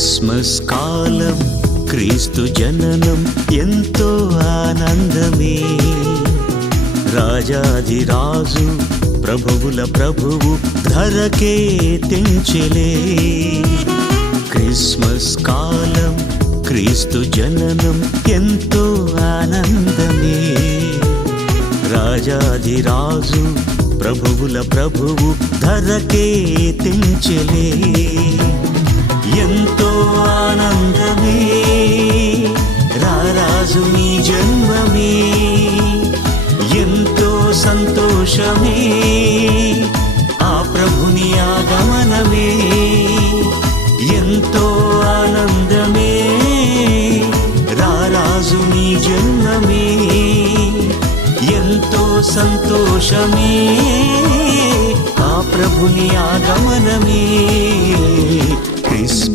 Christmas కాలం క్రీస్తు జననం ఎంతో ఆనందమే. రాజాధిరాజు ప్రభువుల ప్రభువు ధరకే తెంచెలే. క్రిస్మస్ కాలం క్రీస్తు జననం ఎంతో ఆనందమే. రాజాధిరాజు ప్రభువుల ప్రభువు ధరకే తెంచెలే. ఎంతో ఆనందమే రారాజు నీ జన్మమే. ఎంతో సంతోషమే ఆ ప్రభుని ఆగమనమే. ఎంతో ఆనందమే రారాజు నీ జన్మమే. ఎంతో సంతోషమే ఆ ప్రభుని ఆగమనమే. క్రిస్మస్